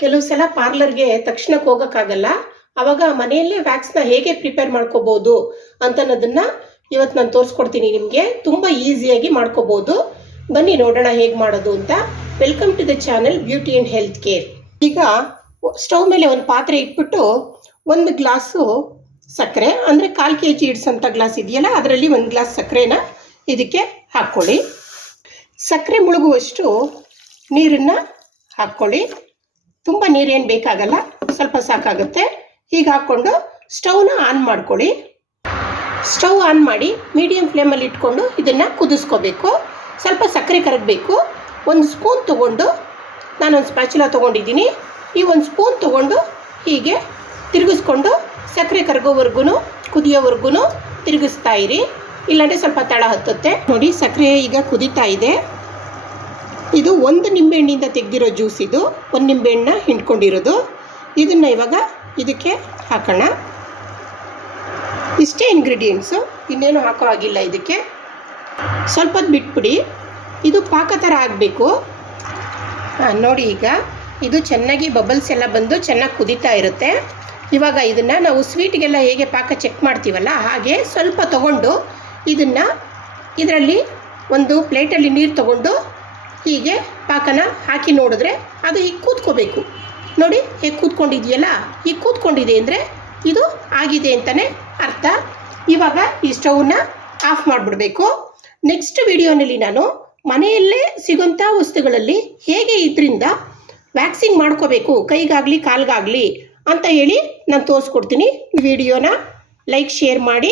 ಕೆಲವು ಸಲ ಪಾರ್ಲರ್ಗೆ ತಕ್ಷಣಕ್ಕೆ ಹೋಗೋಕ್ಕಾಗಲ್ಲ. ಅವಾಗ ಮನೆಯಲ್ಲೇ ವ್ಯಾಕ್ಸ್ನ ಹೇಗೆ ಪ್ರಿಪೇರ್ ಮಾಡ್ಕೋಬಹುದು ಅಂತನ್ನೋದನ್ನ ಇವತ್ತು ನಾನು ತೋರಿಸ್ಕೊಡ್ತೀನಿ ನಿಮಗೆ. ತುಂಬ ಈಸಿಯಾಗಿ ಮಾಡ್ಕೋಬಹುದು. ಬನ್ನಿ ನೋಡೋಣ ಹೇಗೆ ಮಾಡೋದು ಅಂತ. Welcome to the channel beauty and health care. ಈಗ ಸ್ಟವ್ ಮೇಲೆ ಒಂದು ಪಾತ್ರೆ ಇಟ್ಬಿಟ್ಟು ಒಂದು ಗ್ಲಾಸು ಸಕ್ಕರೆ, ಅಂದರೆ 1/4 kg ಇಡ್ಸೋಂಥ ಗ್ಲಾಸ್ ಇದೆಯಲ್ಲ, ಅದರಲ್ಲಿ 1 ಗ್ಲಾಸ್ ಸಕ್ಕರೆನ ಇದಕ್ಕೆ ಹಾಕ್ಕೊಳ್ಳಿ. ಸಕ್ಕರೆ ಮುಳುಗುವಷ್ಟು ನೀರನ್ನು ಹಾಕ್ಕೊಳ್ಳಿ. ತುಂಬ ನೀರೇನು ಬೇಕಾಗಲ್ಲ, ಸ್ವಲ್ಪ ಸಾಕಾಗುತ್ತೆ. ಹೀಗೆ ಹಾಕ್ಕೊಂಡು ಸ್ಟವ್ನ ಆನ್ ಮಾಡ್ಕೊಳ್ಳಿ. ಸ್ಟವ್ ಆನ್ ಮಾಡಿ ಮೀಡಿಯಮ್ ಫ್ಲೇಮಲ್ಲಿ ಇಟ್ಕೊಂಡು ಇದನ್ನು ಕುದಿಸ್ಕೋಬೇಕು. ಸ್ವಲ್ಪ ಸಕ್ಕರೆ ಕರಗಬೇಕು. 1 ಸ್ಪೂನ್ ತೊಗೊಂಡು, ನಾನೊಂದು ಸ್ಪ್ಯಾಚುಲಾ ತೊಗೊಂಡಿದ್ದೀನಿ. ಈ 1 ಸ್ಪೂನ್ ತೊಗೊಂಡು ಹೀಗೆ ತಿರುಗಿಸ್ಕೊಂಡು ಸಕ್ಕರೆ ಕರಗೋವರೆಗೂ ಕುದಿಯೋವರೆಗೂ ತಿರುಗಿಸ್ತಾ ಇರಿ, ಇಲ್ಲಾಂದರೆ ಸ್ವಲ್ಪ ತಳ ಹತ್ತುತ್ತೆ. ನೋಡಿ, ಸಕ್ಕರೆ ಈಗ ಕುದೀತಾ ಇದೆ. ಇದು 1 ನಿಂಬೆಹಣ್ಣಿಂದ ತೆಗೆದಿರೋ ಜ್ಯೂಸ್. ಇದು 1 ನಿಂಬೆಹಣ್ಣ ಹಿಂಡ್ಕೊಂಡಿರೋದು. ಇದನ್ನು ಇವಾಗ ಇದಕ್ಕೆ ಹಾಕೋಣ. ಇಷ್ಟೇ ಇಂಗ್ರೀಡಿಯೆಂಟ್ಸು, ಇನ್ನೇನು ಹಾಕೋ ಆಗಿಲ್ಲ ಇದಕ್ಕೆ. ಸ್ವಲ್ಪ ಹೊತ್ತು ಬಿಟ್ಬಿಡಿ. ಇದು ಪಾಕ ಥರ ಆಗಬೇಕು. ನೋಡಿ, ಈಗ ಇದು ಚೆನ್ನಾಗಿ ಬಬಲ್ಸ್ ಎಲ್ಲ ಬಂದು ಚೆನ್ನಾಗಿ ಕುದೀತಾ ಇರುತ್ತೆ. ಇವಾಗ ಇದನ್ನು ನಾವು ಸ್ವೀಟ್ಗೆಲ್ಲ ಹೇಗೆ ಪಾಕ ಚೆಕ್ ಮಾಡ್ತೀವಲ್ಲ, ಹಾಗೆ ಸ್ವಲ್ಪ ತೊಗೊಂಡು ಇದನ್ನು ಇದರಲ್ಲಿ ಒಂದು ಪ್ಲೇಟಲ್ಲಿ ನೀರು ತೊಗೊಂಡು ಹೀಗೆ ಪಾಕನ ಹಾಕಿ ನೋಡಿದ್ರೆ ಅದು ಹೀಗೆ ಕೂತ್ಕೋಬೇಕು. ನೋಡಿ ಹೇಗೆ ಕೂತ್ಕೊಂಡಿದೆಯಲ್ಲ, ಹೀಗೆ ಕೂತ್ಕೊಂಡಿದೆ ಅಂದರೆ ಇದು ಆಗಿದೆ ಅಂತಲೇ ಅರ್ಥ. ಇವಾಗ ಈ ಸ್ಟವ್ನ ಆಫ್ ಮಾಡಿಬಿಡಬೇಕು. ನೆಕ್ಸ್ಟ್ ವಿಡಿಯೋನಲ್ಲಿ ನಾನು ಮನೆಯಲ್ಲೇ ಸಿಗೋಂಥ ವಸ್ತುಗಳಲ್ಲಿ ಹೇಗೆ ಇದರಿಂದ ವ್ಯಾಕ್ಸಿಂಗ್ ಮಾಡ್ಕೋಬೇಕು, ಕೈಗಾಗಲಿ ಕಾಲ್ಗಾಗಲಿ ಅಂತ ಹೇಳಿ ನಾನು ತೋರಿಸ್ಕೊಡ್ತೀನಿ. ವಿಡಿಯೋನ ಲೈಕ್ ಶೇರ್ ಮಾಡಿ.